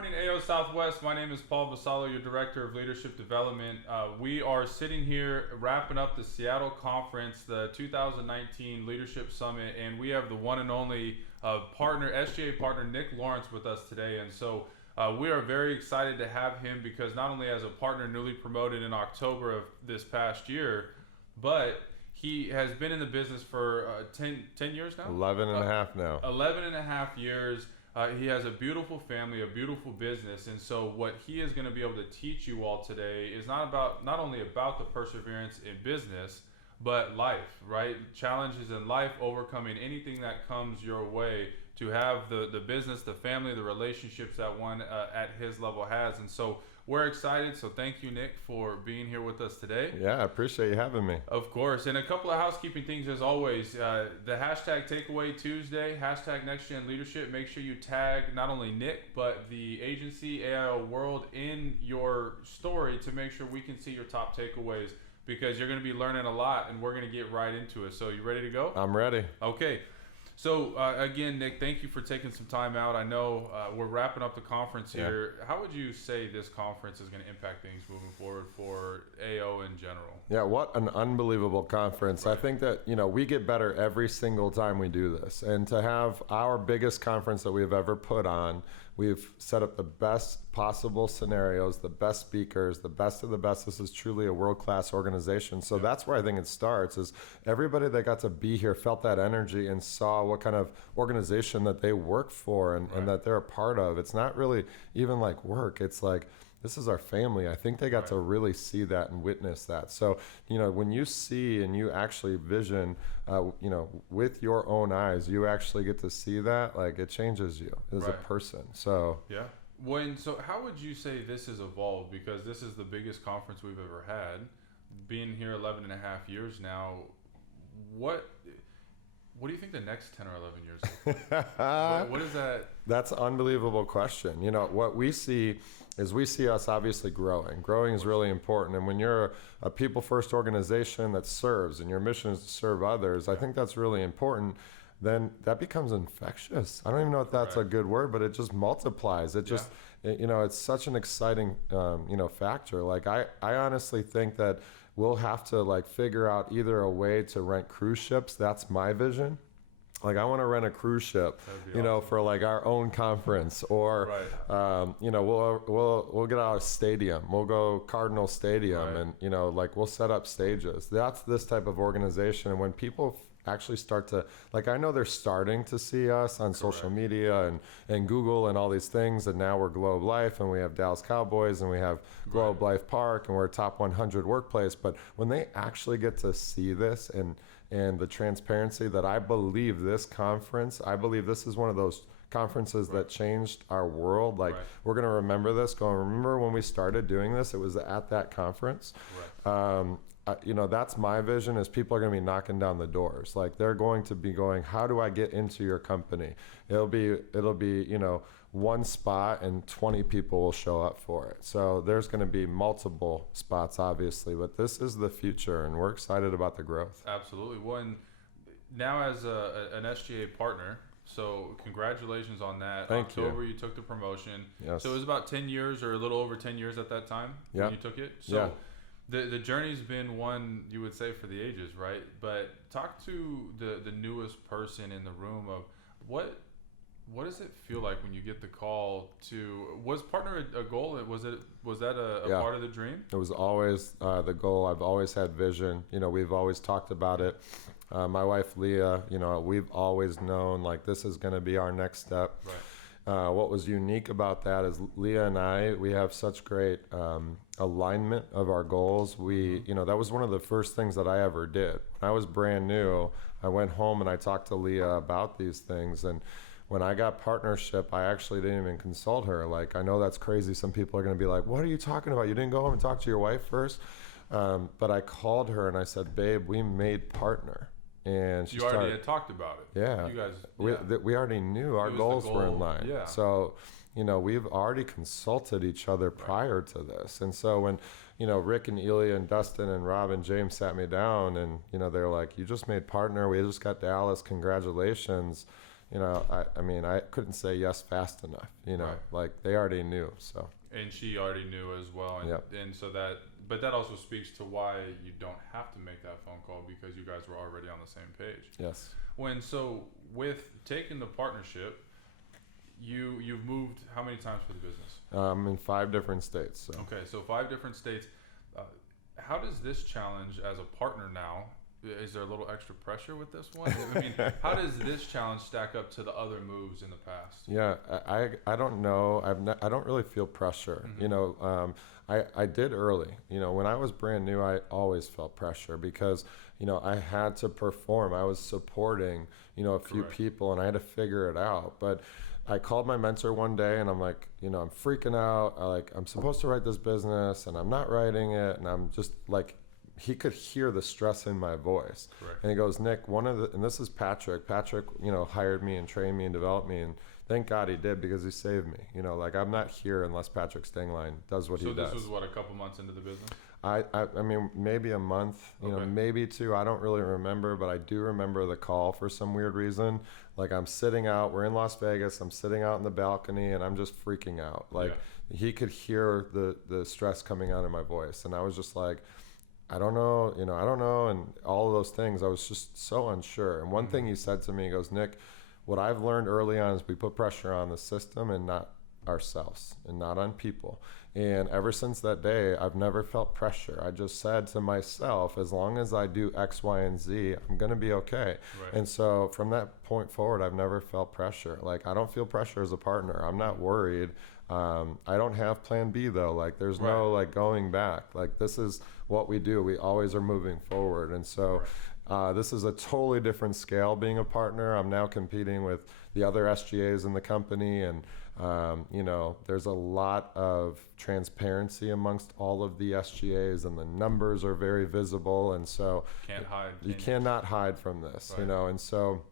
morning, AO Southwest. My name is Paul Vassallo, your Director of Leadership Development. We are sitting here wrapping up the Seattle Conference, the 2019 Leadership Summit, and we have the one and only SGA partner, Nick Lorence, with us today. And so we are very excited to have him because not only as a partner newly promoted in October of this past year, but he has been in the business for 10 years now? 11 and a half now. 11 and a half years. He has a beautiful family, a beautiful business, and so what he is going to be able to teach you all today is not only about the perseverance in business, but life, right? Challenges in life, overcoming anything that comes your way to have the business, the family, the relationships that one at his level has. And so we're excited. So thank you, Nick, for being here with us today. Yeah, I appreciate you having me. Of course. And a couple of housekeeping things as always. The hashtag takeawaytuesday, hashtag nextgenleadership. Make sure you tag not only Nick, but the agency, AIO World, in your story to make sure we can see your top takeaways, because you're going to be learning a lot and we're going to get right into it. So you ready to go? I'm ready. Okay. So again, Nick, thank you for taking some time out. I know we're wrapping up the conference here. Yeah. How would you say this conference is going to impact things moving forward for AO in general? Yeah, what an unbelievable conference. Right. I think that, we get better every single time we do this. And to have our biggest conference that we've ever put on, we've set up the best possible scenarios, the best speakers, the best of the best. This is truly a world-class organization. So that's where I think it starts, is everybody that got to be here felt that energy and saw what kind of organization that they work for and that they're a part of. It's not really even like work. It's like, this is our family. I think they got to really see that and witness that. So, when you see and you actually vision, with your own eyes, you actually get to see that, like, it changes you as a person. So, yeah. So how would you say this has evolved? Because this is the biggest conference we've ever had. Being here 11 and a half years now, what do you think the next 10 or 11 years look like? What is that? That's an unbelievable question. What we see is us obviously growing. Growing is really important. And when you're a people-first organization that serves and your mission is to serve others, I think that's really important. Then that becomes infectious. I don't even know if that's a good word, but it just multiplies. It just, it's such an exciting, factor. Like, I honestly think that we'll have to figure out either a way to rent cruise ships. That's my vision. Like, I want to rent a cruise ship, awesome, for our own conference, or, we'll get out a stadium. We'll go Cardinal Stadium and, we'll set up stages. That's this type of organization. And when people actually start to, I know they're starting to see us on social media and Google and all these things, and now we're Globe Life and we have Dallas Cowboys and we have Globe Life Park and we're a top 100 workplace. But when they actually get to see this and the transparency that I believe this is one of those conferences that changed our world. We're going to remember this. Remember when we started doing this, it was at that conference. That's my vision, is people are going to be knocking down the doors. They're going to be going, how do I get into your company? It'll be one spot and 20 people will show up for it. So there's going to be multiple spots, obviously, but this is the future and we're excited about the growth. Absolutely. Well, now as an SGA partner, so congratulations on that. Thank you. October, you took the promotion. Yes. So it was about 10 years or a little over 10 years at that time when you took it. So the journey's been one, you would say, for the ages, right? But talk to the newest person in the room of what does it feel like when you get the call to, was partner a goal? Was that a part of the dream? It was always the goal. I've always had vision. We've always talked about it. My wife, Leah, we've always known this is going to be our next step. Right. What was unique about that is Leah and we have such great alignment of our goals. That was one of the first things that I ever did. When I was brand new, I went home and I talked to Leah about these things. And when I got partnership, I actually didn't even consult her. I know that's crazy. Some people are going to be like, what are you talking about? You didn't go home and talk to your wife first? But I called her and I said, babe, we made partner. And she already had talked about it. Yeah. You guys. We already knew our goals were in line. Yeah. So, we've already consulted each other prior to this. And so when, Rick and Elia and Dustin and Rob and James sat me down and, they're like, you just made partner. We just got Dallas. Congratulations. I mean, I couldn't say yes fast enough, like they already knew. So. And she already knew as well. And, yep. and so but that also speaks to why you don't have to make that phone call, because you guys were already on the same page. Yes. So with taking the partnership, you've moved how many times for the business? In 5 different states. So. Okay, so 5 different states. How does this challenge as a partner now? Is there a little extra pressure with this one? I mean, how does this challenge stack up to the other moves in the past? Yeah, I don't know. I don't really feel pressure. Mm-hmm. I did early. When I was brand new, I always felt pressure because, I had to perform. I was supporting, a few Correct. people, and I had to figure it out. But I called my mentor one day, and I'm like, I'm freaking out. I'm supposed to write this business, and I'm not writing it, and I'm just like. He could hear the stress in my voice. Correct. And he goes, Nick, and this is Patrick. Patrick, hired me and trained me and developed me. And thank God he did, because he saved me. I'm not here unless Patrick Stengline does what he does. So this was what, a couple months into the business? I mean, maybe a month, okay. Maybe 2. I don't really remember, but I do remember the call for some weird reason. Like I'm sitting out, we're in Las Vegas. I'm sitting out in the balcony and I'm just freaking out. He could hear the stress coming out in my voice. And I was just like, I don't know, and all of those things. I was just so unsure. And one thing he said to me, he goes, Nick, what I've learned early on is we put pressure on the system and not ourselves and not on people. And ever since that day, I've never felt pressure. I just said to myself, as long as I do X, Y, and Z, I'm going to be okay. Right. And so from that point forward, I've never felt pressure. Like I don't feel pressure as a partner. I'm not worried. I don't have plan B though. There's no going back. This is what we do. We always are moving forward. And so this is a totally different scale being a partner. I'm now competing with the other SGAs in the company. And, there's a lot of transparency amongst all of the SGAs, and the numbers are very visible. And so can't hide. You cannot hide from this, right. And so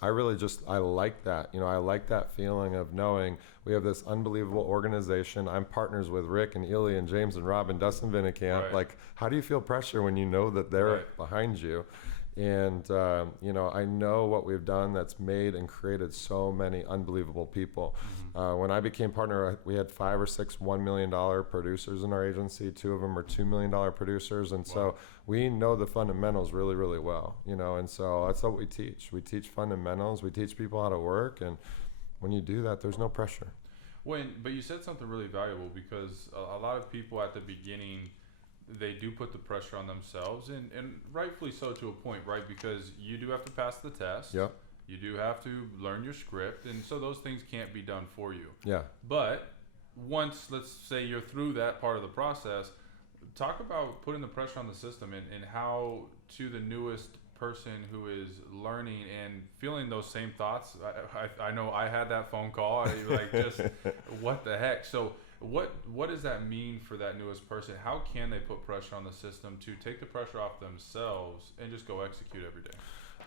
I really I like that. I like that feeling of knowing we have this unbelievable organization. I'm partners with Rick and Ely and James and Rob and Dustin Vinnekamp. Right. How do you feel pressure when you know that they're behind you? And, I know what we've done that's made and created so many unbelievable people. Mm-hmm. When I became partner, we had 5 or 6 $1 million producers in our agency. 2 of them are $2 million producers. And so we know the fundamentals really, really well, and so that's what we teach. We teach fundamentals. We teach people how to work. And when you do that, there's no pressure. But you said something really valuable, because a lot of people at the beginning, they do put the pressure on themselves, and rightfully so to a point, right? Because you do have to pass the test. Yep. You do have to learn your script, and so those things can't be done for you. Yeah. But once, let's say you're through that part of the process, talk about putting the pressure on the system and how to the newest person who is learning and feeling those same thoughts. I know I had that phone call, just what the heck? So what does that mean for that newest person? How can they put pressure on the system to take the pressure off themselves and just go execute every day?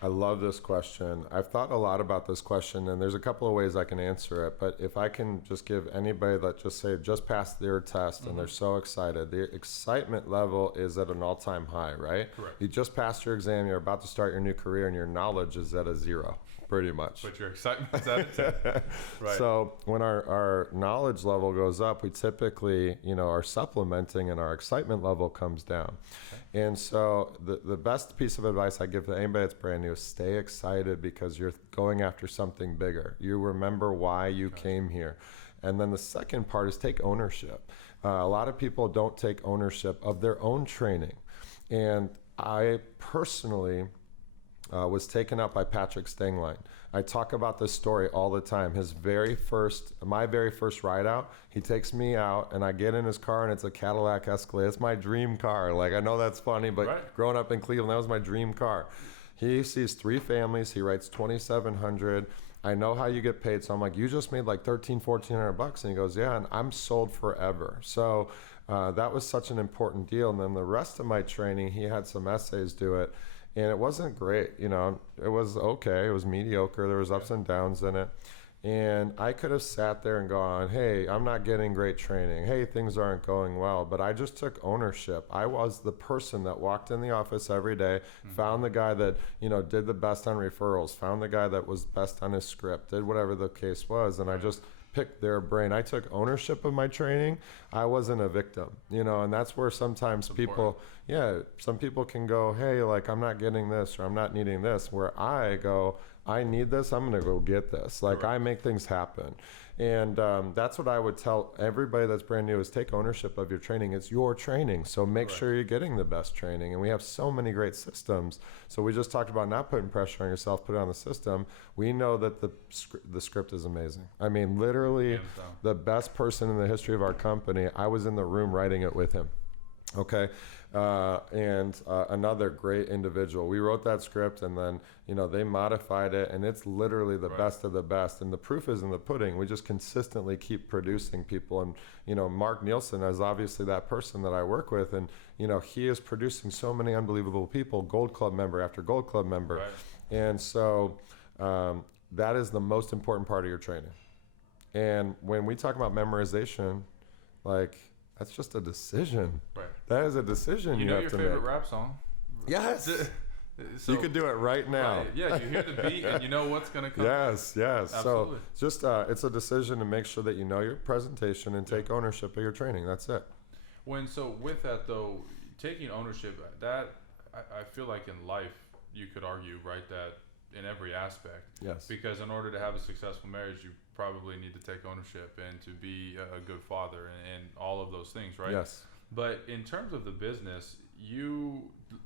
I love this question. I've thought a lot about this question, and there's a couple of ways I can answer it. But if I can just give anybody that just passed their test and they're so excited, the excitement level is at an all-time high, right? Correct. You just passed your exam, you're about to start your new career, and your knowledge is at a 0, pretty much. But your excitement's at a 10. Right. So when our knowledge level goes up, we typically, are supplementing, and our excitement level comes down. Okay. And so the best piece of advice I give to anybody that's brand new is stay excited, because you're going after something bigger. You remember why you came here. And then the second part is take ownership. A lot of people don't take ownership of their own training. And I personally was taken up by Patrick Stengline. I talk about this story all the time. My very first ride out, he takes me out, and I get in his car, and it's a Cadillac Escalade. It's my dream car. I know that's funny, but growing up in Cleveland, that was my dream car. He sees 3 families. He writes 2,700. I know how you get paid. So I'm like, you just made like $1,400 and he goes, yeah, and I'm sold forever. So that was such an important deal. And then the rest of my training, he had some essays do it. And it wasn't great, it was okay. It was mediocre. There was ups and downs in it. And I could have sat there and gone, hey, I'm not getting great training. Hey, things aren't going well. But I just took ownership. I was the person that walked in the office every day, found the guy that, did the best on referrals, found the guy that was best on his script, did whatever the case was. And I just picked their brain. I took ownership of my training. I wasn't a victim, and that's where sometimes some people can go, hey, like, I'm not getting this or I'm not needing this, where I go, I need this, I'm going to go get this. Like, I make things happen. And that's what I would tell everybody that's brand new is take ownership of your training. It's your training. So make sure you're getting the best training. And we have so many great systems. So we just talked about not putting pressure on yourself, put it on the system. We know that the script is amazing. I mean, literally the best person in the history of our company, I was in the room writing it with him. Okay. And another great individual. We wrote that script and then, they modified it and it's literally the best of the best. And the proof is in the pudding. We just consistently keep producing people. And, Mark Nielsen is obviously that person that I work with. And, he is producing so many unbelievable people, Gold Club member after Gold Club member. Right. And so that is the most important part of your training. And when we talk about memorization, like, that's just a decision. Right. That is a decision you have to make. You know your favorite rap song? Yes. So you could do it right now. Right. Yeah, you hear the beat and you know what's going to come. Yes. Absolutely. So just it's a decision to make sure that you know your presentation and take ownership of your training. That's it. So with that though, taking ownership, that I feel like in life you could argue, right, that in every aspect. Yes. Because in order to have a successful marriage, you probably need to take ownership and to be a good father and all of those things, right? Yes. But in terms of the business,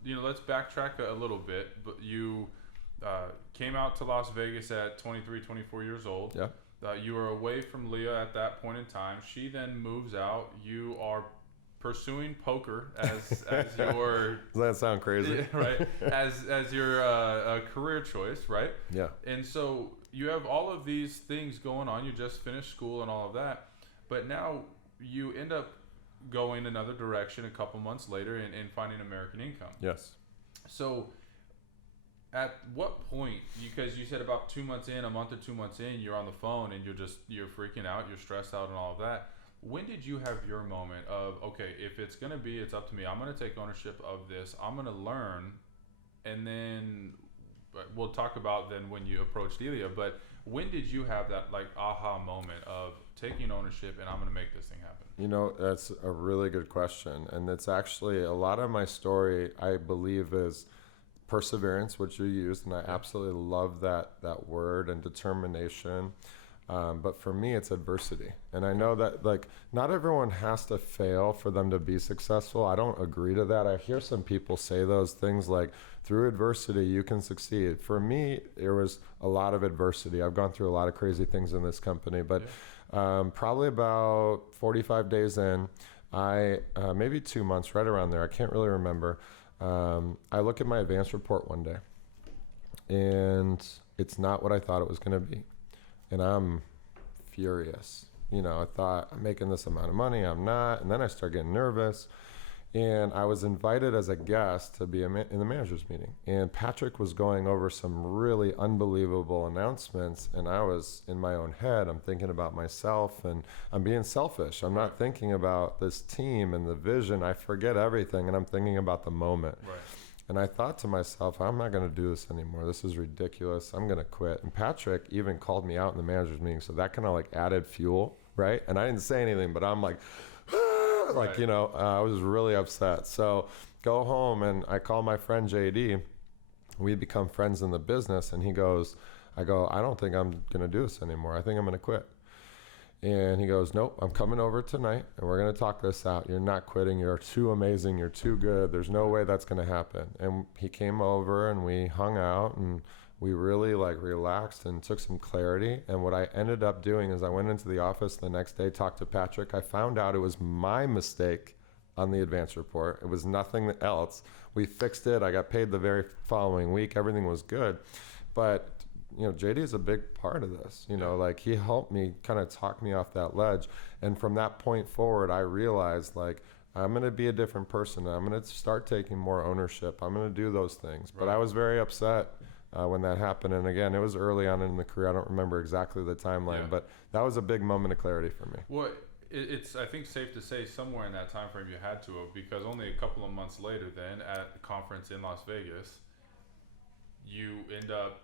let's backtrack a little bit. But you came out to Las Vegas at 23, 24 years old. Yeah. You were away from Leah at that point in time. She then moves out. You are pursuing poker as your does that sound crazy? Right, as your career choice, right? Yeah. And so you have all of these things going on. You just finished school and all of that, but now you end up going another direction a couple months later and finding American Income. Yes. So at what point, because you said about 2 months in, a month or 2 months in, you're on the phone and you're freaking out, you're stressed out and all of that. When did you have your moment of, okay, if it's going to be, it's up to me. I'm going to take ownership of this. I'm going to learn. And then we'll talk about then when you approached Delia. But when did you have that like aha moment of taking ownership and I'm going to make this thing happen? That's a really good question. And it's actually a lot of my story, I believe, is perseverance, which you used. And I absolutely love that word, and determination. But for me, it's adversity. And I know that, like, not everyone has to fail for them to be successful. I don't agree to that. I hear some people say those things like, through adversity, you can succeed. For me, there was a lot of adversity. I've gone through a lot of crazy things in this company. But probably about 45 days in, maybe 2 months, right around there, I can't really remember. I look at my advance report one day, and it's not what I thought it was going to be. And I'm furious. I thought, I'm making this amount of money. I'm not. And then I start getting nervous. And I was invited as a guest to be in the manager's meeting. And Patrick was going over some really unbelievable announcements. And I was in my own head. I'm thinking about myself, and I'm being selfish. I'm not thinking about this team and the vision. I forget everything, and I'm thinking about the moment. Right. And I thought to myself, I'm not going to do this anymore. This is ridiculous. I'm going to quit. And Patrick even called me out in the manager's meeting. So that kind of like added fuel, right? And I didn't say anything, but I'm like, like, I was really upset. So go home and I call my friend JD. We become friends in the business. And he goes, I don't think I'm going to do this anymore. I think I'm going to quit. And he goes, nope, I'm coming over tonight and we're going to talk this out. You're not quitting. You're too amazing. You're too good. There's no way that's going to happen. And he came over and we hung out and we really like relaxed and took some clarity. And what I ended up doing is I went into the office the next day, talked to Patrick. I found out it was my mistake on the advance report. It was nothing else. We fixed it. I got paid the very following week. Everything was good. But JD is a big part of this, like he helped me kind of talk me off that ledge. And from that point forward, I realized like, I'm going to be a different person. I'm going to start taking more ownership. I'm going to do those things. But I was very upset when that happened. And again, it was early on in the career. I don't remember exactly the timeline, but that was a big moment of clarity for me. Well, it's I think safe to say somewhere in that time frame you had to have, because only a couple of months later then at the conference in Las Vegas, you end up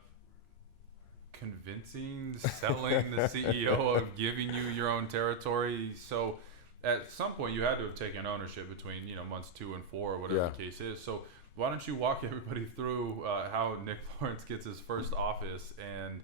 convincing, selling the CEO of giving you your own territory. So at some point you had to have taken ownership between, months 2 and 4 or whatever the case is. So why don't you walk everybody through how Nick Lorence gets his first office and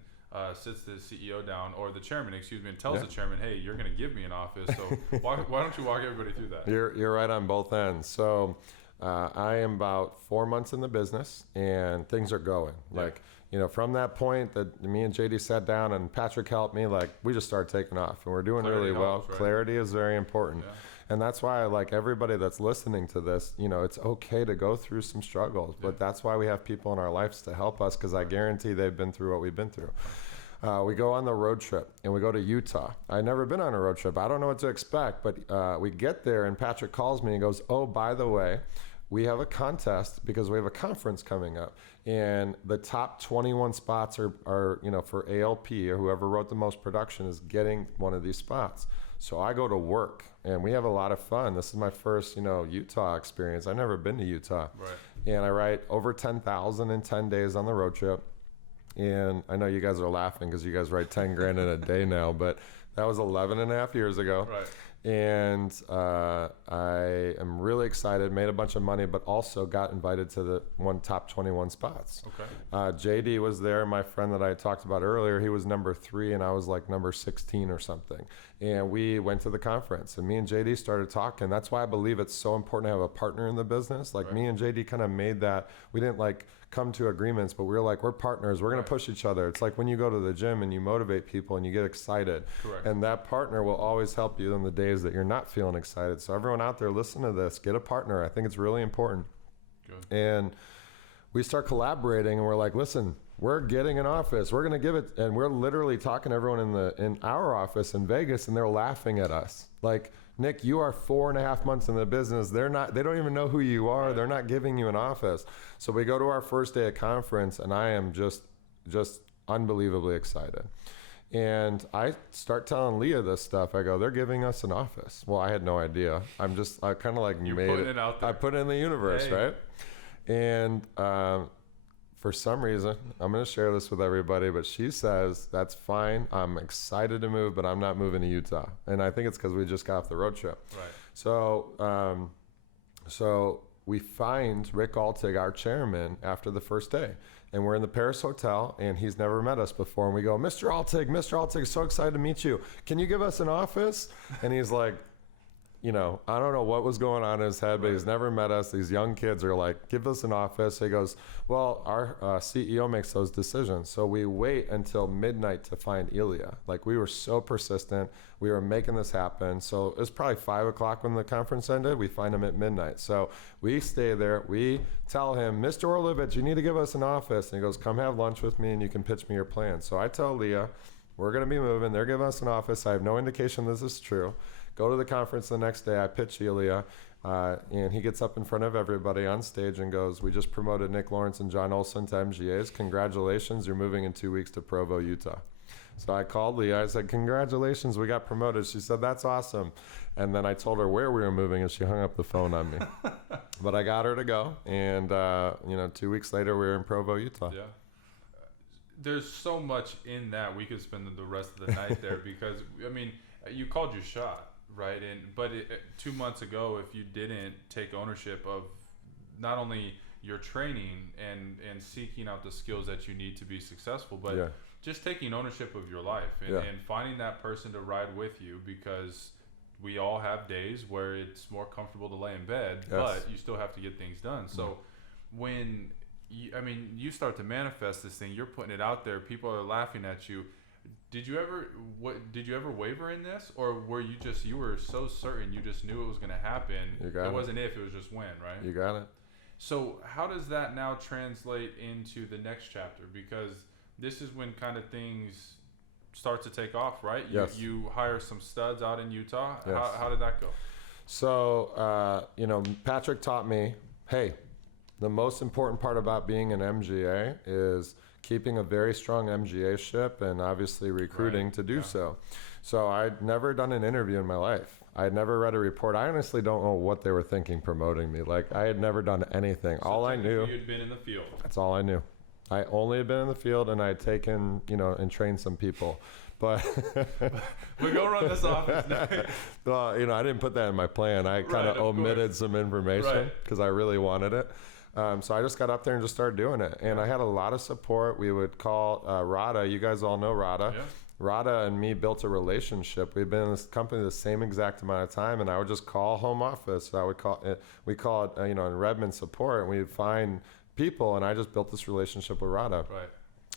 sits the CEO down, or the chairman, and tells the chairman, hey, you're going to give me an office. So why don't you walk everybody through that? You're right on both ends. So I am about 4 months in the business, and things are going. Like, from that point that me and JD sat down and Patrick helped me, like, we just started taking off, and we're doing really well. Right? Clarity is very important. Yeah. And that's why, like, everybody that's listening to this, it's okay to go through some struggles, but that's why we have people in our lives to help us, because I guarantee they've been through what we've been through. We go on the road trip, and we go to Utah. I'd never been on a road trip. I don't know what to expect, but we get there, and Patrick calls me and goes, oh, by the way, we have a contest because we have a conference coming up, and the top 21 spots are for ALP, or whoever wrote the most production is getting one of these spots. So I go to work, and we have a lot of fun. This is my first, Utah experience. I've never been to Utah. Right. And I write over 10,000 in 10 days on the road trip. And I know you guys are laughing because you guys write 10 grand in a day now, but that was 11 and a half years ago. Right. And I am really excited, made a bunch of money, but also got invited to the top 21 spots. Okay. JD was there, my friend that I talked about earlier. He was number 3, and I was like number 16 or something. And we went to the conference, and me and JD started talking. That's why I believe it's so important to have a partner in the business. Like, me and JD kind of made that. We didn't like come to agreements, but we were like, we're partners. We're going to push each other. It's like when you go to the gym and you motivate people and you get excited. Correct. And that partner will always help you in the days that you're not feeling excited. So everyone out there, listen to this. Get a partner. I think it's really important. Good. And we start collaborating, and we're like, listen, we're getting an office. We're going to give it. And we're literally talking to everyone in our office in Vegas, and they're laughing at us. Like, Nick, you are 4.5 months in the business. They don't even know who you are. They're not giving you an office. So we go to our first day of conference, and I am just unbelievably excited. And I start telling Leah this stuff. I go, they're giving us an office. Well, I had no idea. I kind of like You're made putting it out there. I put it in the universe, right? And for some reason, I'm going to share this with everybody, but she says, that's fine. I'm excited to move, but I'm not moving to Utah. And I think it's because we just got off the road trip. Right. So we find Rick Altig, our chairman, after the first day. And we're in the Paris Hotel, and he's never met us before. And we go, Mr. Altig, so excited to meet you. Can you give us an office? And he's like, I don't know what was going on in his head, but he's never met us. These young kids are like, give us an office. He goes, well, our CEO makes those decisions. So we wait until midnight to find Ilya. Like, we were so persistent. We were making this happen. So it was probably 5 o'clock when the conference ended. We find him at midnight. So we stay there. We tell him, Mr. Orlovich, you need to give us an office. And he goes, come have lunch with me and you can pitch me your plan. So I tell Leah, we're going to be moving. They're giving us an office. I have no indication this is true. Go to the conference the next day. I pitch Ilya, and he gets up in front of everybody on stage and goes, we just promoted Nick Lorence and John Olson to MGAs. Congratulations, you're moving in 2 weeks to Provo, Utah. So I called Leah. I said, congratulations, we got promoted. She said, that's awesome. And then I told her where we were moving, and she hung up the phone on me. But I got her to go, and 2 weeks later, we were in Provo, Utah. Yeah. There's so much in that. We could spend the rest of the night there because, you called your shot. Right, but 2 months ago, if you didn't take ownership of not only your training and seeking out the skills that you need to be successful, but just taking ownership of your life and finding that person to ride with you, because we all have days where it's more comfortable to lay in bed, but you still have to get things done. So when you start to manifest this thing, you're putting it out there, people are laughing at you. Did you ever waver in this, or were you were so certain you just knew it was going to happen? It wasn't if, it was just when, right? You got it. So how does that now translate into the next chapter? Because this is when kind of things start to take off, right? You hire some studs out in Utah. Yes. How did that go? So, Patrick taught me, hey, the most important part about being an MGA is keeping a very strong MGA ship and obviously recruiting to do so. So I'd never done an interview in my life. I had never read a report. I honestly don't know what they were thinking promoting me. Like, I had never done anything. So all I knew. You'd been in the field. That's all I knew. I only had been in the field, and I had taken, and trained some people. But we go run this office now. Well, I didn't put that in my plan. I kind of omitted some information because I really wanted it. So I just got up there and just started doing it. And I had a lot of support. We would call Rada. You guys all know Rada. Yeah. Rada and me built a relationship. We've been in this company the same exact amount of time, and I would just call home office. I would call it, we call it, in Redmond support, and we'd find people, and I just built this relationship with Rada. Right.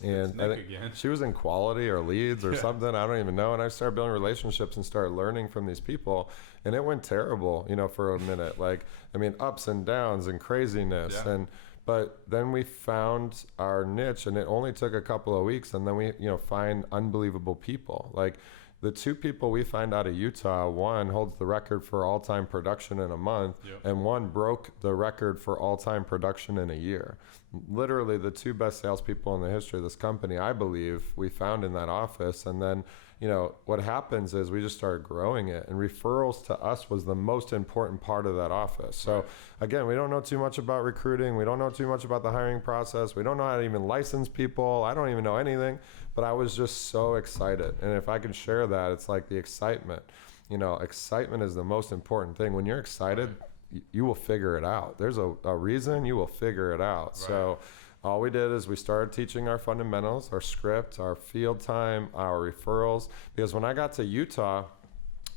And I think she was in quality or leads or something. I don't even know. And I started building relationships and started learning from these people. And it went terrible, for a minute. Ups and downs and craziness. Yeah. But then we found our niche, and it only took a couple of weeks. And then we, find unbelievable people. Like the two people we find out of Utah, one holds the record for all-time production in a month, and one broke the record for all-time production in a year. Literally the two best salespeople in the history of this company, I believe, we found in that office. And then, what happens is we just started growing it, and referrals to us was the most important part of that office. So again, we don't know too much about recruiting. We don't know too much about the hiring process. We don't know how to even license people. I don't even know anything, but I was just so excited. And if I can share that, it's like the excitement. Excitement is the most important thing. When you're excited, you will figure it out. There's a reason, you will figure it out. Right. So all we did is we started teaching our fundamentals, our script, our field time, our referrals. Because when I got to Utah,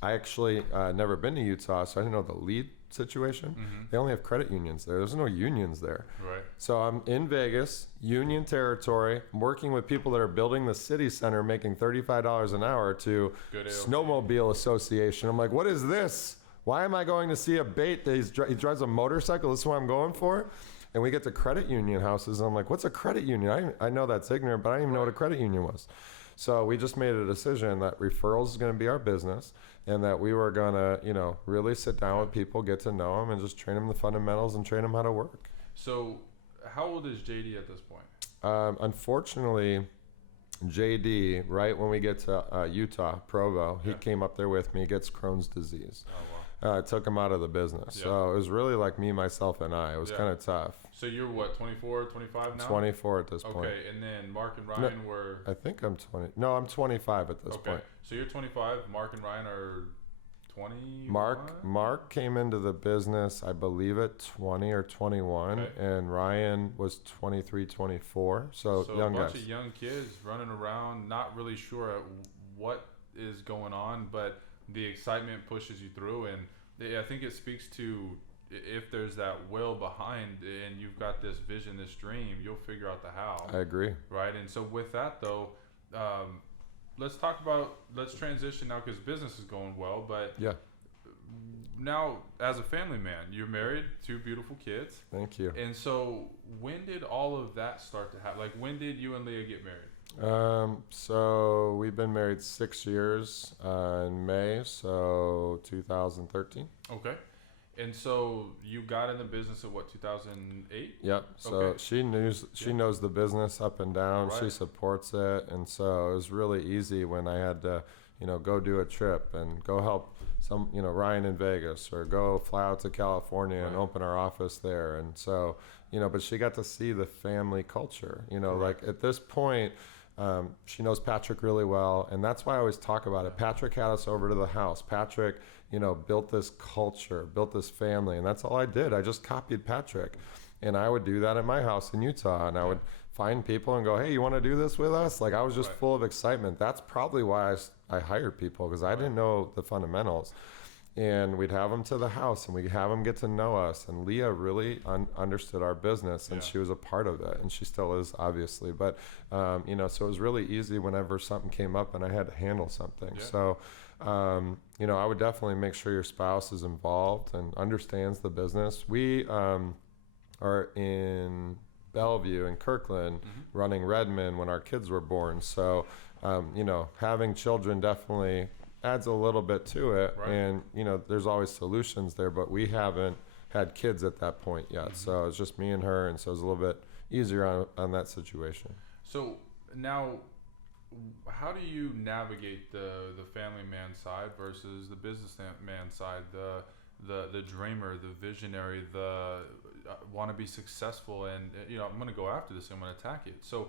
I actually never been to Utah, so I didn't know the lead situation. Mm-hmm. They only have credit unions there. There's no unions there. Right. So I'm in Vegas, union territory, working with people that are building the city center, making $35 an hour to Snowmobile Association. I'm like, what is this? Why am I going to see a bait that he drives a motorcycle? This is what I'm going for? And we get to credit union houses. And I'm like, what's a credit union? I know that's ignorant, but I didn't even know what a credit union was. So we just made a decision that referrals is going to be our business, and that we were going to, really sit down with people, get to know them, and just train them the fundamentals and train them how to work. So how old is JD at this point? Unfortunately, JD, right when we get to Utah, Provo, he came up there with me, gets Crohn's disease. Oh, wow. It took him out of the business. Yeah. So it was really like me, myself, and I. It was kind of tough. So you're what, 24, 25 now? 24 at this point. Okay, and then Mark and Ryan were... I think I'm 20. No, I'm 25 at this point. So you're 25. Mark and Ryan are 20? Mark came into the business, I believe, at 20 or 21, and Ryan was 23, 24. So young guys. A bunch of young kids running around, not really sure what is going on, but the excitement pushes you through. And I think it speaks to, if there's that will behind and you've got this vision, this dream, you'll figure out the how. I agree. Right. And so with that though, let's transition now, because business is going well, but now as a family man, you're married, 2 beautiful kids. Thank you. And so when did all of that start to happen? Like, when did you and Leah get married? So we've been married 6 years in May, so 2013. Okay. And so you got in the business at what, 2008? Yep. So she knows the business up and down. Right. She supports it, and so it was really easy when I had to, go do a trip and go help some, Ryan in Vegas, or go fly out to California and open our office there. And so, but she got to see the family culture. Like at this point, she knows Patrick really well, and that's why I always talk about it. Patrick had us over to the house. Patrick, built this culture, built this family, and that's all I did. I just copied Patrick, and I would do that at my house in Utah, and I would find people and go, hey, you want to do this with us? Like, I was just full of excitement. That's probably why I hired people, because I didn't know the fundamentals. And we'd have them to the house, and we'd have them get to know us. And Leah really understood our business, and she was a part of it, and she still is, obviously. But, so it was really easy whenever something came up and I had to handle something. Yeah. So, I would definitely make sure your spouse is involved and understands the business. We are in Bellevue and Kirkland, running Redmond when our kids were born. So, having children definitely adds a little bit to it. Right. And, there's always solutions there, but we haven't had kids at that point yet. So it's just me and her. And so it's a little bit easier on that situation. So now, how do you navigate the family man side versus the business man side, the dreamer, the visionary, the want to be successful, and I'm going to go after this, I'm going to attack it. So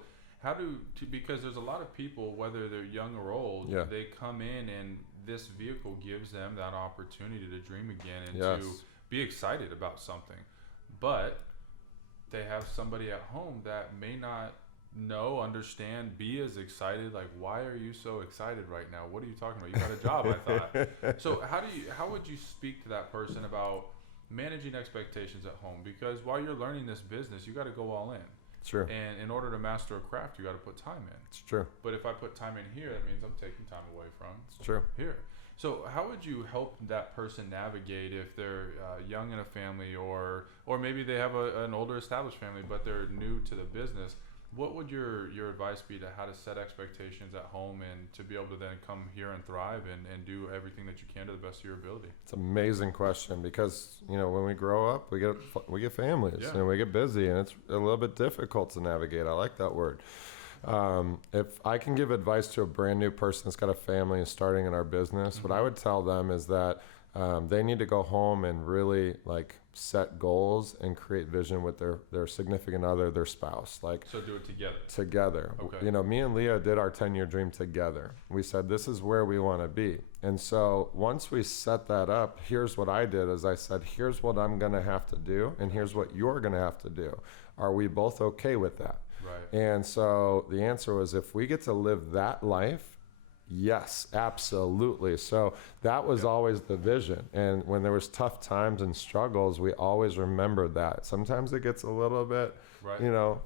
because there's a lot of people, whether they're young or old, they come in and this vehicle gives them that opportunity to dream again and to be excited about something, but they have somebody at home that may not understand, be as excited. Like, why are you so excited right now? What are you talking about? You got a job, I thought. So how would you speak to that person about managing expectations at home? Because while you're learning this business, you got to go all in. It's true. And in order to master a craft, you got to put time in. It's true. But if I put time in here, that means I'm taking time away from here. So how would you help that person navigate if they're young in a family, or maybe they have an older established family, but they're new to the business? What would your advice be to how to set expectations at home and to be able to then come here and thrive and do everything that you can to the best of your ability? It's an amazing question because, when we grow up, we get families and we get busy, and it's a little bit difficult to navigate. I like that word. If I can give advice to a brand new person that's got a family and starting in our business, what I would tell them is that they need to go home and really set goals and create vision with their significant other, their spouse. So do it together. Okay. Me and Leah did our 10-year dream together. We said, this is where we want to be. And so once we set that up, here's what I did is I said, here's what I'm going to have to do, and here's what you're going to have to do. Are we both okay with that? Right. And so the answer was, if we get to live that life, yes, absolutely. So that was always the vision. And when there was tough times and struggles, we always remembered that. Sometimes it gets a little bit,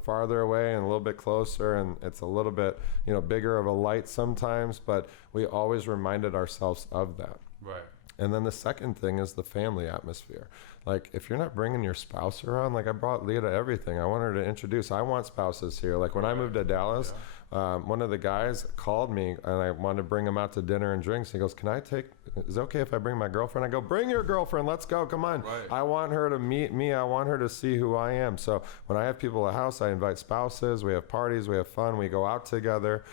farther away and a little bit closer, and it's a little bit, bigger of a light sometimes, but we always reminded ourselves of that. Right. And then the second thing is the family atmosphere. If you're not bringing your spouse around, I brought Leah to everything. I want her to introduce. I want spouses here. When I moved to Dallas, one of the guys called me and I wanted to bring him out to dinner and drinks. He goes, is it okay if I bring my girlfriend? I go, bring your girlfriend. Let's go. Come on. Right. I want her to meet me. I want her to see who I am. So when I have people at the house, I invite spouses. We have parties. We have fun. We go out together.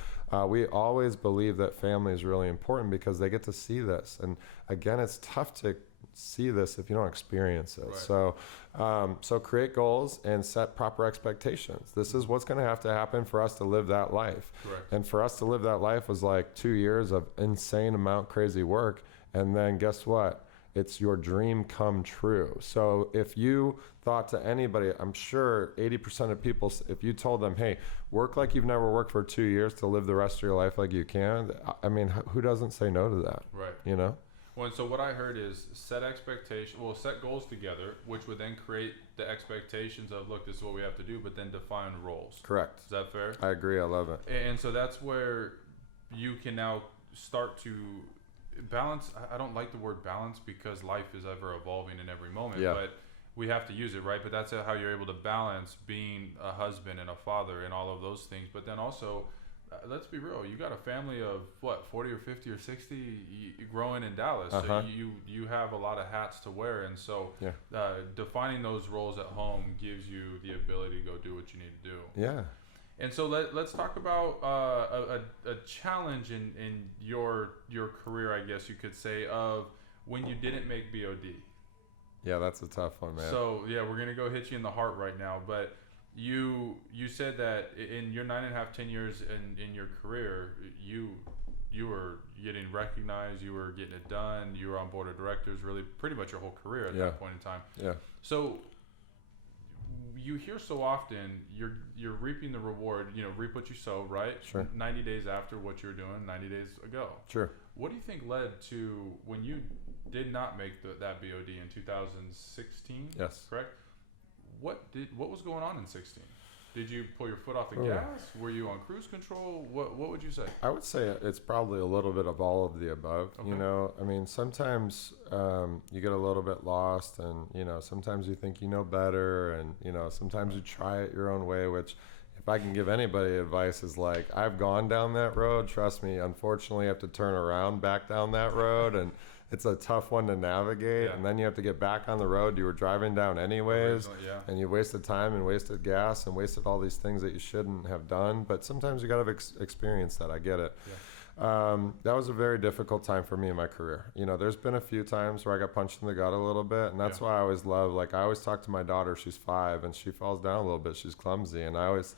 We always believe that family is really important because they get to see this. And again, it's tough to see this if you don't experience it. Right. So create goals and set proper expectations. This is what's going to have to happen for us to live that life. Correct. And for us to live that life was 2 years of insane amount crazy work. And then guess what? It's your dream come true. So if you thought to anybody, I'm sure 80% of people, if you told them, hey, work like you've never worked for 2 years to live the rest of your life like you can, I mean, who doesn't say no to that? Right. Well, and so what I heard is set goals together, which would then create the expectations of, look, this is what we have to do, but then define roles. Correct. Is that fair? I agree. I love it. And so that's where you can now start to balance. I don't like the word balance because life is ever evolving in every moment, but we have to use it, right? But that's how you're able to balance being a husband and a father and all of those things. But then also, let's be real, you got a family of 40 or 50 or 60 growing in Dallas. So you have a lot of hats to wear. And so defining those roles at home gives you the ability to go do what you need to do. Yeah. And so let's talk about a challenge in your career, I guess you could say, of when you didn't make BOD. Yeah, that's a tough one, man. So we're gonna go hit you in the heart right now. But you said that in your 9.5, 10 years in your career, you were getting recognized, you were getting it done, you were on board of directors, really pretty much your whole career at that point in time. Yeah. So you hear so often you're reaping the reward, reap what you sow, right? Sure. 90 days after what you were doing 90 days ago. Sure. What do you think led to when you did not make that BOD in 2016? Yes. Correct? What was going on in 16? Did you pull your foot off the gas? Were you on cruise control? What would you say? I would say it's probably a little bit of all of the above. Okay. Sometimes you get a little bit lost, and sometimes you think you know better, and sometimes you try it your own way, which, if I can give anybody advice, is I've gone down that road. Trust me, unfortunately I have to turn around back down that road, and it's a tough one to navigate. And then you have to get back on the road you were driving down anyways. And you wasted time and wasted gas and wasted all these things that you shouldn't have done. But sometimes you got to experience that. I get it. That was a very difficult time for me in my career. You know, there's been a few times where I got punched in the gut a little bit, and that's why I always love, like, I always talk to my daughter. She's 5 and she falls down a little bit. She's clumsy, and I always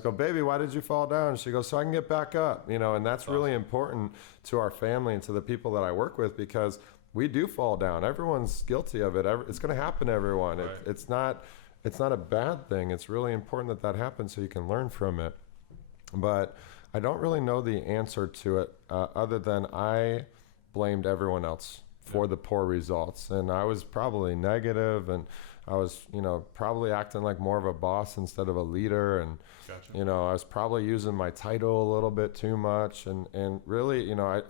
go, baby, why did you fall down? She goes, so I can get back up, you know. And that's really important to our family and to the people that I work with, because we do fall down. Everyone's guilty of it. It's going to happen to everyone. It's not a bad thing. It's really important that happens so you can learn from it. But I don't really know the answer to it, other than I blamed everyone else for the poor results. And I was probably negative, and I was, you know, probably acting like more of a boss instead of a leader. And, you know, I was probably using my title a little bit too much. And really, you know,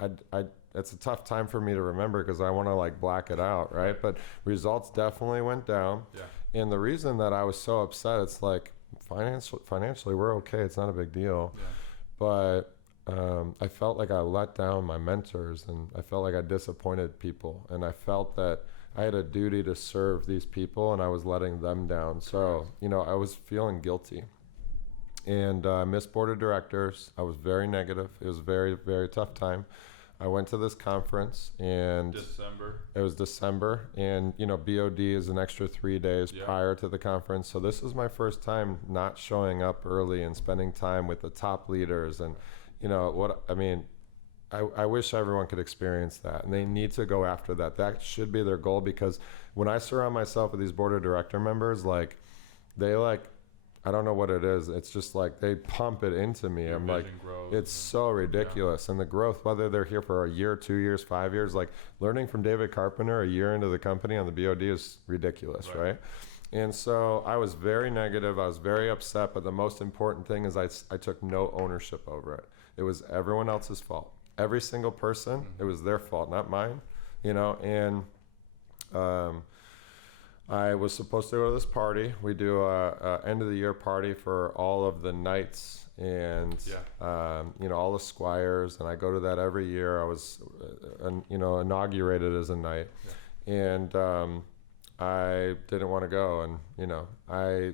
it's a tough time for me to remember, because I want to, like, black it out, right? But results definitely went down. And the reason that I was so upset, it's like, financially we're okay. It's not a big deal. But I felt like I let down my mentors, and I felt like I disappointed people, and I felt that I had a duty to serve these people, and I was letting them down. So, you know, I was feeling guilty. And I missed board of directors. I was very negative. It was a very, very tough time. I went to this conference, and it was December, and, you know, BOD is an extra 3 days prior to the conference. So this was my first time not showing up early and spending time with the top leaders. And, you know, I wish everyone could experience that, and they need to go after that. That should be their goal, because when I surround myself with these board of director members, like, I don't know what it is. It's just like they pump it into me. I'm like, it's so ridiculous. And the growth, whether they're here for a year, 2 years, 5 years, like learning from David Carpenter a year into the company on the BOD is ridiculous, right? And so I was very negative. I was very upset. But the most important thing is I took no ownership over it. It was everyone else's fault. Every single person, it was their fault, not mine, you know. And I was supposed to go to this party. We do a end of the year party for all of the knights and you know, all the squires, and I go to that every year. I was you know, inaugurated as a knight, and I didn't want to go, and you know, I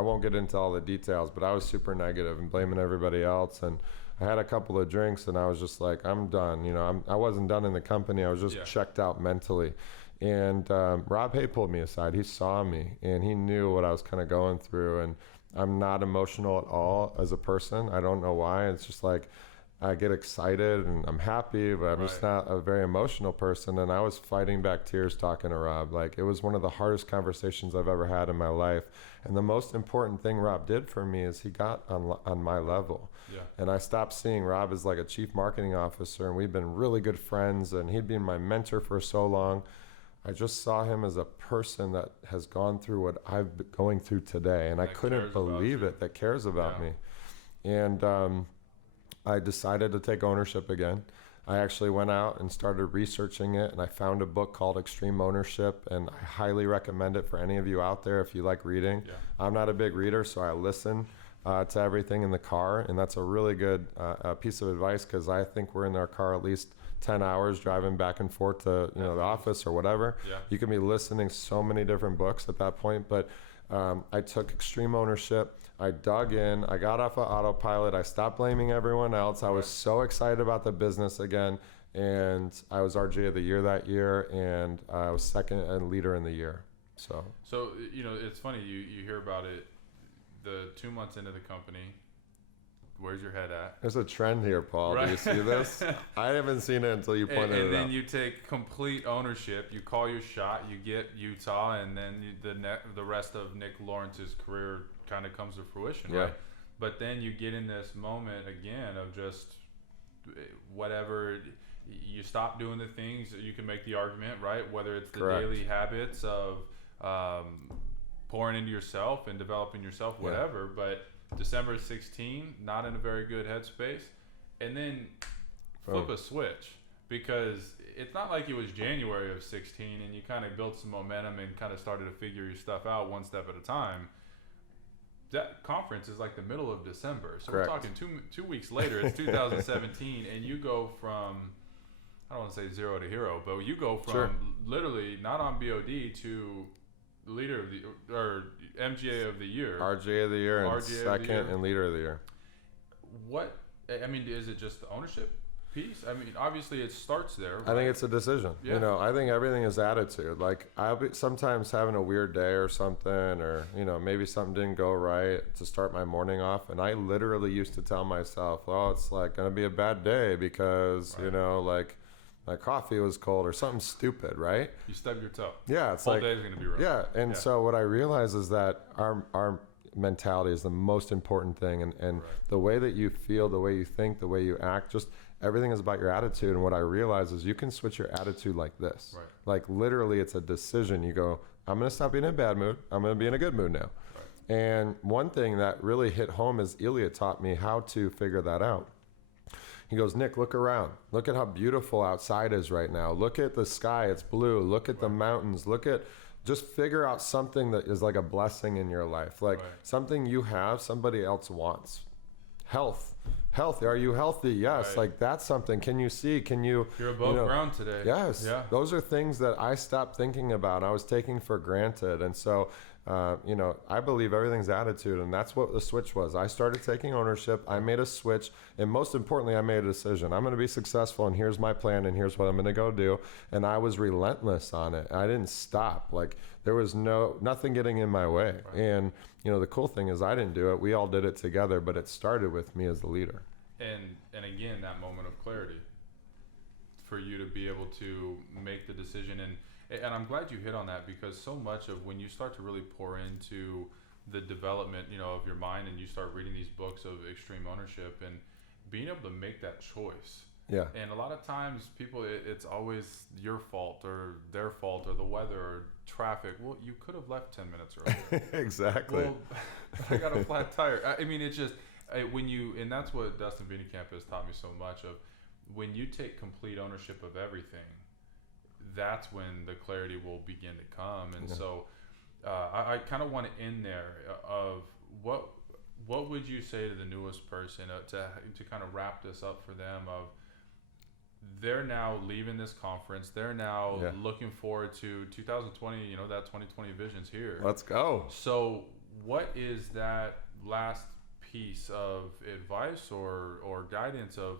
won't get into all the details, but I was super negative and blaming everybody else. And I had a couple of drinks, and I was just like, I'm done. You know, I wasn't done in the company. I was just checked out mentally. And Rob Hay pulled me aside. He saw me, and he knew what I was kind of going through. And I'm not emotional at all as a person. I don't know why. It's just like I get excited and I'm happy, but I'm just not a very emotional person. And I was fighting back tears talking to Rob. Like, it was one of the hardest conversations I've ever had in my life. And the most important thing Rob did for me is he got on my level. And I stopped seeing Rob as like a chief marketing officer, and we've been really good friends, and he'd been my mentor for so long. I just saw him as a person that has gone through what I've been going through today, and I couldn't believe it, that cares about me. And I decided to take ownership again. I actually went out and started researching it, and I found a book called Extreme Ownership, and I highly recommend it for any of you out there if you like reading. I'm not a big reader, so I listen to everything in the car, and that's a really good piece of advice, because I think we're in our car at least 10 hours driving back and forth to, you know, the office or whatever. You can be listening so many different books at that point. But I took extreme ownership. I dug in. I got off of autopilot. I stopped blaming everyone else. I was so excited about the business again. And I was RJ of the year that year, and I was second and leader in the year. So you know, it's funny, you hear about it the 2 months into the company. Where's your head at? There's a trend here, Paul. Do you see this? I haven't seen it until you pointed it out. And then you take complete ownership. You call your shot. You get Utah, and then the rest of Nick Lawrence's career kind of comes to fruition, right? But then you get in this moment again of just whatever. You stop doing the things. You can make the argument, right? Whether it's the daily habits of pouring into yourself and developing yourself, whatever, but December 16, not in a very good headspace, and then flip a switch, because it's not like it was January of 16 and you kind of built some momentum and kind of started to figure your stuff out one step at a time. That conference is like the middle of December, so we're talking two weeks later. It's 2017, and you go from I don't want to say zero to hero, but you go from Sure. literally not on BOD to leader of the or MGA of the year, RGA of the year, and RGA of the second, year. and leader of the year. What I mean, is it just the ownership piece? I mean, obviously it starts there. I think it's a decision. Yeah. You know, I think everything is attitude. Like I'll be sometimes having a weird day or something, or you know, maybe something didn't go right to start my morning off, and I literally used to tell myself, "Oh, it's like gonna be a bad day because you know, like my coffee was cold or something stupid, right?" You stub your toe. Yeah, it's Whole like day's gonna be rough. yeah, and so what I realize is that our mentality is the most important thing, and Right. the way that you feel, the way you think, the way you act, just everything is about your attitude. And what I realize is you can switch your attitude like this. Right. Like literally it's a decision. You go, I'm going to stop being in a bad mood. I'm going to be in a good mood now. Right. And one thing that really hit home is Ilya taught me how to figure that out. He goes, Nick, look around. Look at how beautiful outside is right now. Look at the sky. It's blue. Look at the mountains. Just figure out something that is like a blessing in your life. Like something you have, somebody else wants. Health. Are you healthy? Yes. Right. Like that's something. Can you see? Can you? You're above ground today. Yes. Yeah. Those are things that I stopped thinking about. I was taking for granted. And so, you know, I believe everything's attitude. And that's what the switch was. I started taking ownership. I made a switch. And most importantly, I made a decision. I'm going to be successful. And here's my plan. And here's what I'm going to go do. And I was relentless on it. I didn't stop. Like there was nothing getting in my way. Right. And, you know, the cool thing is I didn't do it. We all did it together. But it started with me as the leader. And again, that moment of clarity for you to be able to make the decision. And I'm glad you hit on that, because so much of when you start to really pour into the development, you know, of your mind, and you start reading these books of extreme ownership and being able to make that choice. Yeah. And a lot of times people, it's always your fault or their fault or the weather or traffic. Well, you could have left 10 minutes earlier. Exactly. Well, I got a flat tire. I mean, it's just when you, and that's what Dustin Vienekamp has taught me so much of. When you take complete ownership of everything, that's when the clarity will begin to come. And so I kind of want to end there of what would you say to the newest person to kind of wrap this up for them of, they're now leaving this conference. They're now looking forward to 2020, you know, that 2020 vision's here. Let's go. So what is that last piece of advice or guidance of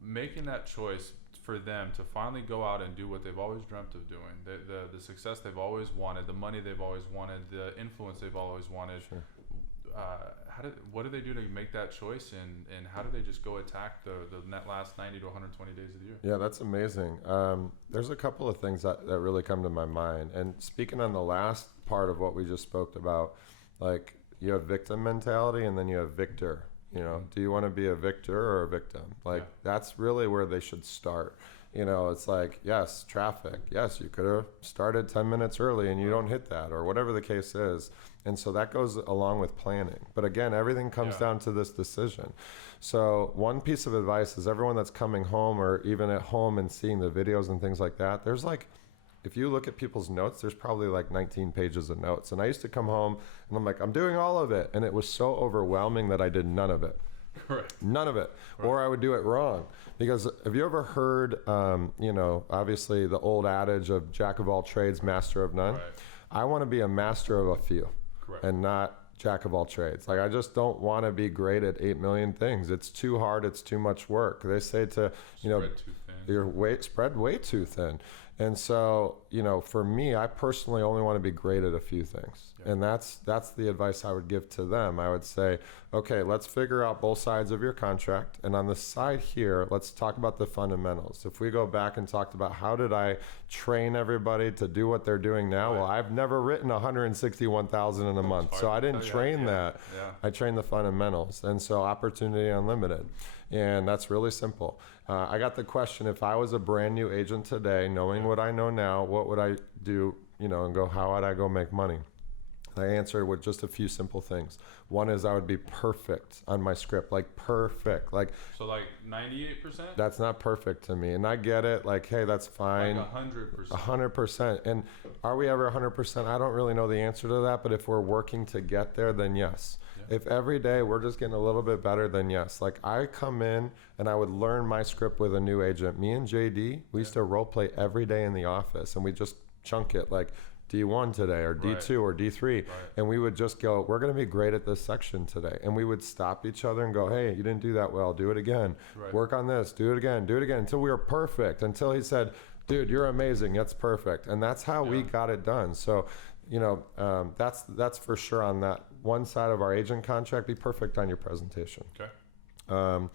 making that choice for them to finally go out and do what they've always dreamt of doing, the success they've always wanted, the money they've always wanted, the influence they've always wanted? Sure. What do they do to make that choice, and how do they just go attack the last 90 to 120 days of the year? Yeah, that's amazing. There's a couple of things that really come to my mind. And speaking on the last part of what we just spoke about, like you have victim mentality and then you have victor. You know, do you want to be a victor or a victim? Like that's really where they should start. You know, it's like, yes, traffic. Yes, you could have started 10 minutes early and you don't hit that, or whatever the case is. And so that goes along with planning. But again, everything comes down to this decision. So one piece of advice is everyone that's coming home or even at home and seeing the videos and things like that, there's like, if you look at people's notes, there's probably like 19 pages of notes. And I used to come home and I'm like, I'm doing all of it. And it was so overwhelming that I did none of it. Correct. None of it. Right. Or I would do it wrong. Because have you ever heard, you know, obviously the old adage of jack of all trades, master of none? Right. I want to be a master of a few. Correct. And not jack of all trades. Like I just don't want to be great at 8 million things. It's too hard. It's too much work. They say to, you know, spread way too thin. And so, you know, for me, I personally only want to be great at a few things. Yeah. And that's the advice I would give to them. I would say, okay, let's figure out both sides of your contract. And on the side here, let's talk about the fundamentals. If we go back and talked about how did I train everybody to do what they're doing now? Right. Well, I've never written 161,000 in a month. So I didn't train that. Yeah. I trained the fundamentals. And so opportunity unlimited. And that's really simple. I got the question, if I was a brand new agent today, knowing what I know now, what would I do, you know, and go, how would I go make money? I answered with just a few simple things. One is I would be perfect on my script, like perfect. Like so like 98%? That's not perfect to me. And I get it. Like, hey, that's fine. Like 100%. 100%. And are we ever 100%? I don't really know the answer to that. But if we're working to get there, then yes. Yeah. If every day we're just getting a little bit better, then yes. Like I come in and I would learn my script with a new agent. Me and JD, we used to role play every day in the office, and we just chunk it like D1 today or D2 or D3. And we would just go, we're going to be great at this section today. And we would stop each other and go, hey, you didn't do that well. Do it again. Work on this. Do it again until we were perfect. Until he said, dude, you're amazing. That's perfect. And that's how we got it done. So, you know, that's for sure on that one side of our agent contract. Be perfect on your presentation. Okay.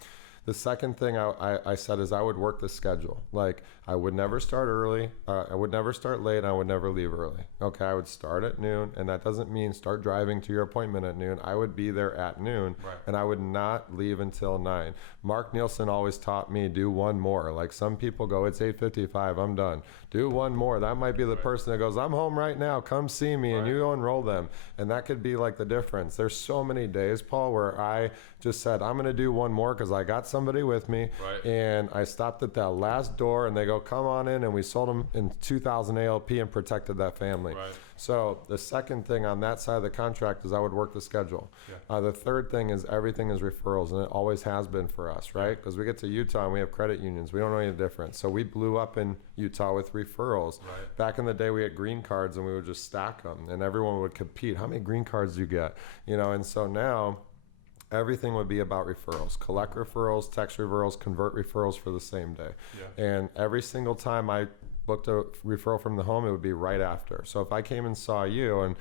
The second thing I said is I would work the schedule. Like I would never start early. I would never start late. And I would never leave early. Okay. I would start at noon, and that doesn't mean start driving to your appointment at noon. I would be there at noon, and I would not leave until 9. Mark Nielsen always taught me do one more. Like some people go, it's 8:55. I'm done. Do one more. That might be the person that goes, I'm home right now. Come see me, and you go enroll them. And that could be like the difference. There's so many days, Paul, where I just said, I'm going to do one more because I got somebody with me. And I stopped at that last door, and they go, come on in. And we sold them in 2,000 ALP and protected that family. So the second thing on that side of the contract is I would work the schedule. The third thing is everything is referrals, and it always has been for us, right? Because we get to Utah and we have credit unions. We don't know any difference. So we blew up in Utah with referrals. Back in the day, we had green cards, and we would just stack them, and everyone would compete. How many green cards do you get? You know, and so now everything would be about referrals. Collect referrals, text referrals, convert referrals for the same day. And every single time I booked a referral from the home, it would be right after. So if I came and saw you and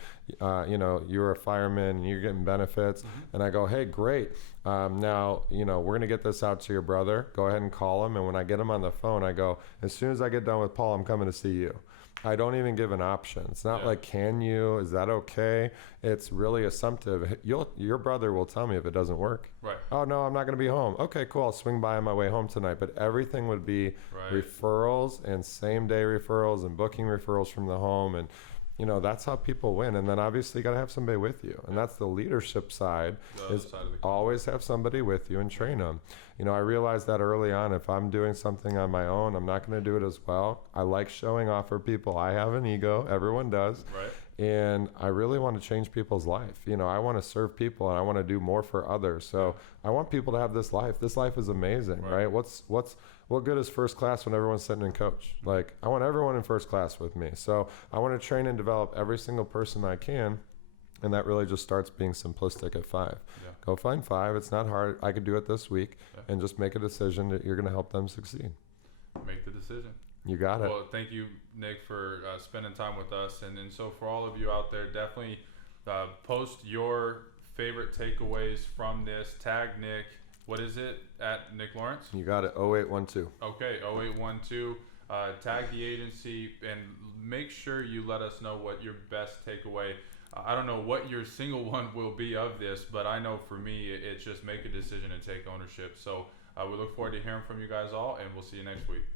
you know, you're a fireman and you're getting benefits, and I go, hey, great, now, you know, we're gonna get this out to your brother, go ahead and call him. And when I get him on the phone, I go, as soon as I get done with Paul, I'm coming to see you. I don't even give an option. It's not like, can you, is that okay? It's really assumptive. Your brother will tell me if it doesn't work. Oh no, I'm not going to be home. Okay, cool. I'll swing by on my way home tonight. But everything would be referrals and same day referrals and booking referrals from the home. And, you know, that's how people win. And then obviously you got to have somebody with you. And that's the leadership side, is always have somebody with you and train them. You know, I realized that early on, if I'm doing something on my own, I'm not going to do it as well. I like showing off for people. I have an ego. Everyone does. And I really want to change people's life. You know, I want to serve people, and I want to do more for others. So I want people to have this life. This life is amazing, right? What good is first class when everyone's sitting in coach? Like, I want everyone in first class with me. So I want to train and develop every single person I can. And that really just starts being simplistic at 5. Go find 5. It's not hard. I could do it this week, and just make a decision that you're going to help them succeed. Make the decision. You got it. Well, thank you, Nick, for spending time with us. And so for all of you out there, definitely post your favorite takeaways from this. Tag Nick. What is it? At Nick Lorence? You got it. 0812. Okay, 0812. Tag the agency and make sure you let us know what your best takeaway. I don't know what your single one will be of this, but I know for me, it's just make a decision and take ownership. So we look forward to hearing from you guys all, and we'll see you next week.